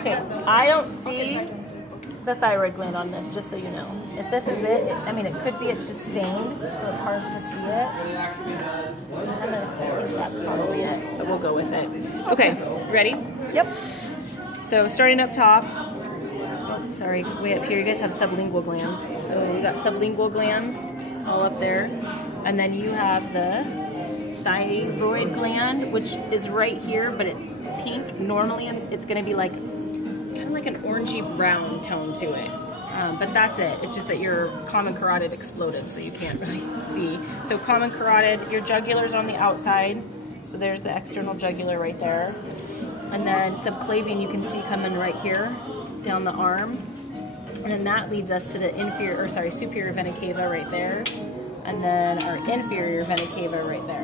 Okay, I don't see the thyroid gland on this, just so you know. If this is it, I mean, it could be it's just stained, so it's hard to see it. And then I think that's probably it, but we'll go with it. Okay, ready? Yep. So starting up top, oh, sorry, way up here, you guys have sublingual glands. So you got sublingual glands all up there. And then you have the thyroid gland, which is right here, but it's pink. Normally it's gonna be like, kind of like an orangey brown tone to it. But that's it. It's just that your common carotid exploded, so you can't really see. So common carotid, your jugular's on the outside. So there's the external jugular right there. And then subclavian you can see coming right here down the arm. And then that leads us to the superior vena cava right there. And then our inferior vena cava right there.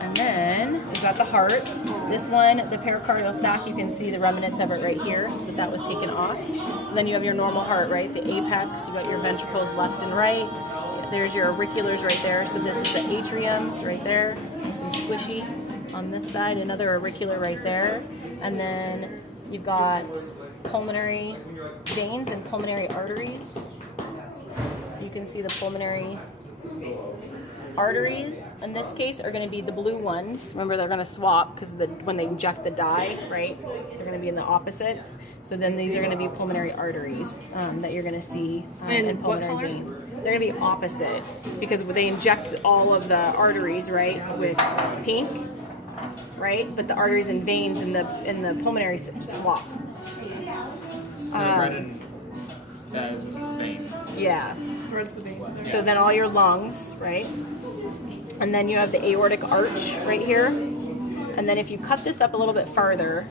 And then we've got the heart. This one, the pericardial sac, you can see the remnants of it right here, but that was taken off. So then you have your normal heart, right? The apex, you got your ventricles left and right. There's your auriculars right there. So this is the atriums right there. Nice and squishy on this side. Another auricular right there. And then you've got pulmonary veins and pulmonary arteries. So you can see the pulmonary arteries in this case are going to be the blue ones. Remember, they're going to swap because when they inject the dye, right, they're going to be in the opposites. So then these are going to be pulmonary arteries that you're going to see in pulmonary veins. They're going to be opposite because they inject all of the arteries, right, with pink, right, but the arteries and veins in the pulmonary swap. Red and vein. Yeah. Towards the veins. So then all your lungs, right? And then you have the aortic arch right here. And then if you cut this up a little bit farther,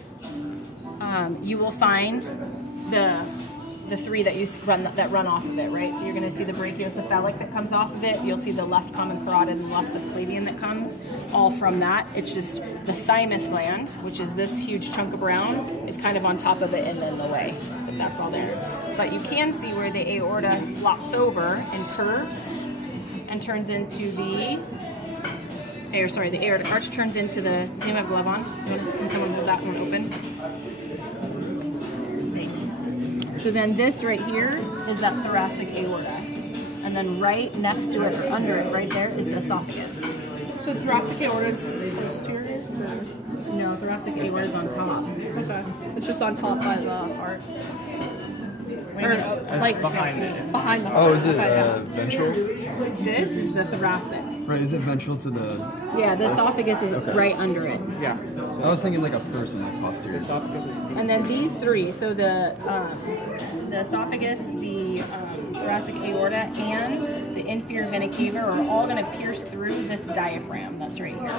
you will find the three that run off of it, right? So you're going to see the Brachiocephalic that comes off of it. You'll see the left common carotid and the left subclavian that comes all from that. It's just the Thymus gland, which is this huge chunk of brown, is kind of on top of it and in the way. But that's all there. But you can see where the aorta flops over and curves and turns into the aortic arch turns into the, does anyone have a glove on? Can someone hold that one open? Thanks. So then this right here is that thoracic aorta. And then right next to it, or under it, right there, is the esophagus. So thoracic aorta is posterior? No, thoracic aorta is on top. Okay. It's just on top by the heart. Or like behind it. Behind the heart. Oh, is it ventral? This is the thoracic. Right, is it ventral to the... Yeah, the esophagus is right under it. Yeah. I was thinking like a person, like posterior. And then these three, so the esophagus, the thoracic aorta, and the inferior vena cava are all going to pierce through this diaphragm that's right here.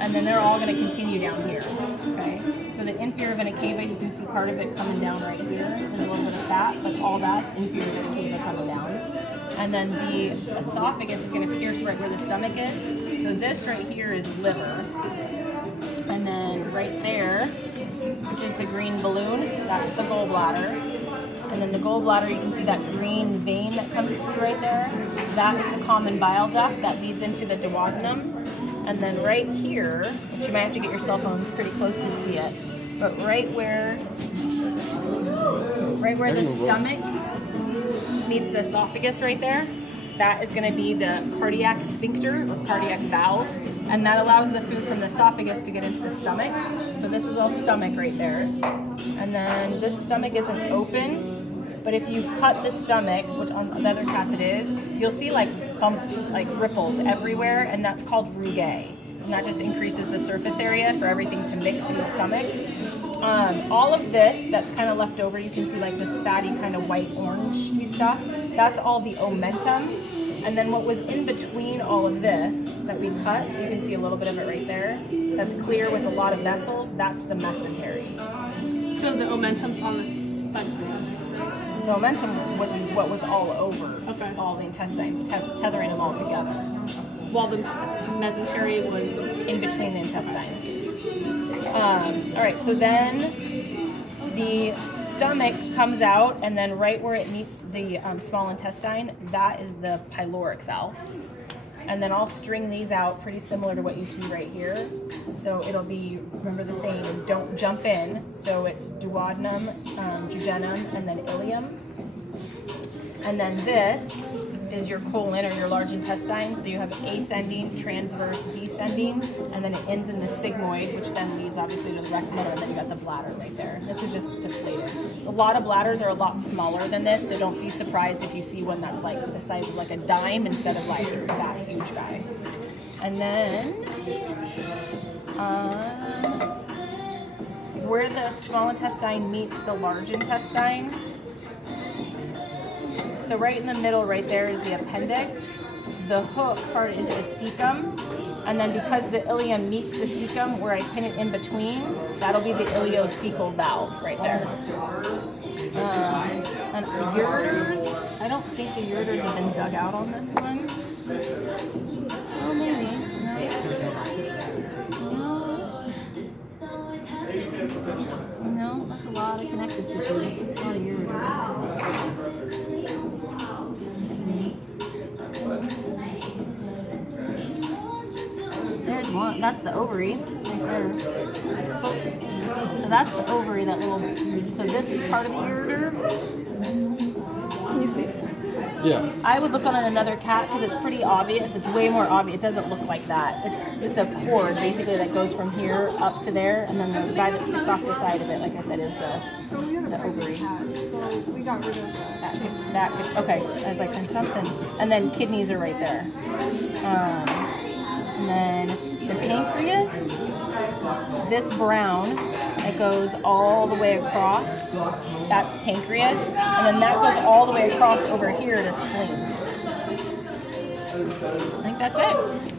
And then they're all going to continue down here, okay? So the inferior vena cava, you can see part of it coming down right here. There's a little bit of fat, but all that's inferior vena cava coming down. And then the esophagus is going to pierce right where the stomach is. So this right here is liver. And then right there, which is the green balloon, that's the gallbladder. And then the gallbladder, you can see that green vein that comes through right there. That is the common bile duct that leads into the duodenum. And then right here, which you might have to get your cell phones pretty close to see it, but right where the stomach meets the esophagus right there, that is going to be the cardiac sphincter or cardiac valve, and that allows the food from the esophagus to get into the stomach. So this is all stomach right there. And then this stomach isn't open, but if you cut the stomach, which on the other cats it is, you'll see like bumps, like ripples everywhere, and that's called Rugae. And that just increases the surface area for everything to mix in the stomach. All of this that's kind of left over, you can see like this fatty kind of white orangey stuff. That's all the omentum. And then what was in between all of this that we cut, so you can see a little bit of it right there, that's clear with a lot of vessels, that's the mesentary. So the omentum's on the spine. The omentum was what was all over all the intestines, tethering them all together. While the mesentary was in between the intestines. All right, so then the stomach comes out, and then right where it meets the small intestine, that is the pyloric valve. And then I'll string these out pretty similar to what you see right here. So it'll be, remember the saying is don't jump in. So it's duodenum, jejunum, and then ileum. And then this is your colon or your large intestine. So you have ascending, transverse, descending, and then it ends in the sigmoid, which then leads obviously to the rectum, and then you got the bladder right there. This is just deflated. So a lot of bladders are a lot smaller than this, so don't be surprised if you see one that's like the size of like a dime instead of like that huge guy. And then where the small intestine meets the large intestine, so right in the middle right there is the appendix. The hook part is the cecum. And then because the ileum meets the cecum, where I pin it in between, that'll be the ileocecal valve right there. And ureters, I don't think the ureters have been dug out on this one. Oh, maybe. No, that's a lot of connective tissue. It's not a ureter. There's one. That's the ovary right there. So that's the ovary, that little. So this is part of the ureter. Can you see? Yeah. I would look on another cat because it's pretty obvious. It's way more obvious. It doesn't look like that. It's a cord basically that goes from here up to there, and then the guy that sticks off the side of it, like I said, is the ovary. So we got rid of that. That could, okay. I was like, there's something. And then kidneys are right there. And then the pancreas, this brown, it goes all the way across. That's pancreas. And then that goes all the way across over here to spleen. I think that's it.